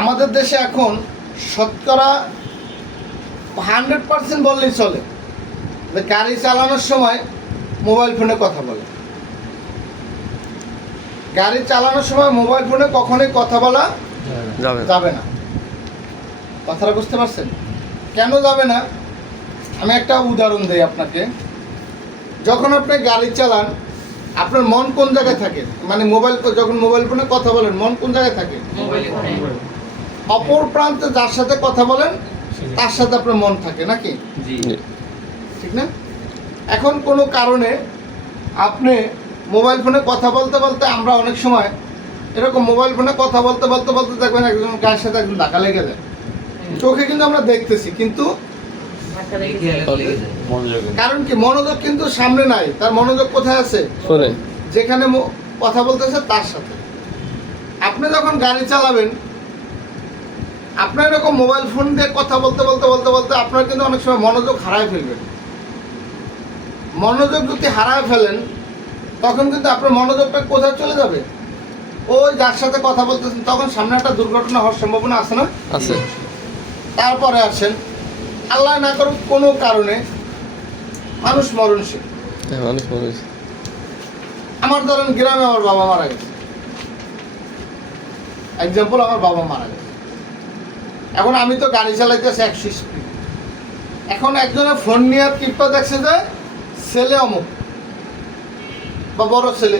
আমাদের দেশে এখন শতকরা 100% বললেই চলে যে গাড়ি চালানোর সময় মোবাইল ফোনে কথা বলে। গাড়ি চালানোর সময় মোবাইল ফোনে কখনোই কথা বলা যাবে না। কথাটা বুঝতে পারছেন? কেন যাবে না? আমি একটা উদাহরণ দিই আপনাকে। যখন আপনি গাড়ি চালান, আপনার মন কোন জায়গায় থাকে? মানে যখন মোবাইল ফোনে কথা বলেন, মন কোন জায়গায় থাকে? অপর প্রান্তে যার সাথে কথা বলেন তার সাথে আপনার মন থাকে নাকি? ঠিক না? এখন কোনো কারণে আপনি মোবাইল ফোনে কথা বলতে বলতে, আমরা অনেক সময় এরকম মোবাইল ফোনে কথা বলতে বলতে বলতে দেখবেন একজন গায়ের সাথে একজন ধাক্কা লেগে যায়। চোখে কিন্তু আমরা দেখতেছি, কিন্তু কারণ কি? মনোযোগ কিন্তু সামনে নাই, তার মনোযোগ কোথায় আছে? যেখানে কথা বলতেছে তার সাথে। আপনি যখন গাড়ি চালাবেন, আপনার এরকম মোবাইল ফোন দিয়ে কথা বলতে বলতে বলতে বলতে আপনার কিন্তু অনেক সময় মনোযোগ হারায় ফেলবেন। মনোযোগ যদি হারায় ফেলেন, তখন কিন্তু আপনার মনোযোগটা কোথায় চলে যাবে? ওই যার সাথে কথা বলতেছেন, তখন সামনে একটা দুর্ঘটনা হওয়ার সম্ভাবনা আছে না? আছে। তারপরে আসেন, আল্লাহ না করুক কোনো কারণে মানুষ মরণশীল। আমার ধরেন গ্রামে আমার বাবা মারা গেছে, এক্সাম্পল, আমার বাবা মারা গেছে। এখন আমি তো গাড়ি চালাইতেছি 100 স্পিড। এখন একজনের ফোন নিয়ে টিপা দেখছে যে ছেলে অমুক বা বড় ছেলে,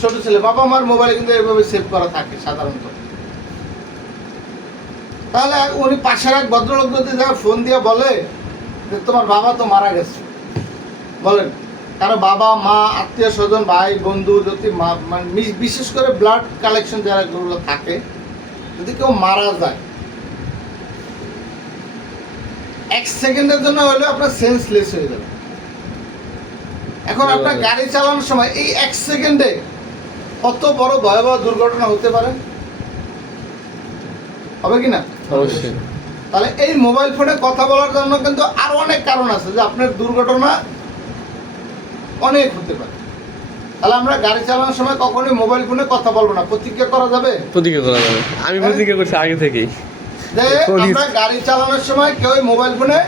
ছোট ছেলে, বাবা মার মোবাইলে কিন্তু এইভাবে সেভ করা থাকে সাধারণত। তাহলে উনি পাশের এক ভদ্রলোক যদি ফোন দিয়ে বলে যে তোমার বাবা তো মারা গেছে, বলেন, কারো বাবা মা আত্মীয় স্বজন ভাই বন্ধু যদি মানে বিশেষ করে ব্লাড কালেকশন যারা গুলো থাকে, যদি কেউ মারা যায়, 1 সেকেন্ডের জন্য হলে আপনার সেন্সলেস হয়ে যাবে। এখন আপনার গাড়ি চালানোর সময় এই 1 সেকেন্ডে কত বড় ভয়াবহ দুর্ঘটনা হতে পারে, হবে কি না? অবশ্যই। তাহলে এই মোবাইল ফোনে কথা বলার জন্য কিন্তু আরো অনেক কারণ আছে যে আপনার দুর্ঘটনা অনেক হতে পারে। তাহলে আমরা গাড়ি চালানোর সময় কখনোই মোবাইল ফোনে কথা বলবো না। প্রতিজ্ঞা করা যাবে? প্রতিজ্ঞা করা যাবে। আমি প্রতিজ্ঞা করছি আগে থেকেই যে আমরা গাড়ি চালানোর সময় কেউ মোবাইল ফোনে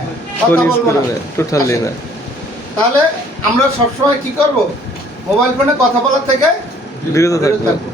কথা বলবো না, টোটালি না। তাহলে আমরা সবসময় কি করব? মোবাইল ফোনে কথা বলার থেকে বিরত থাকবো।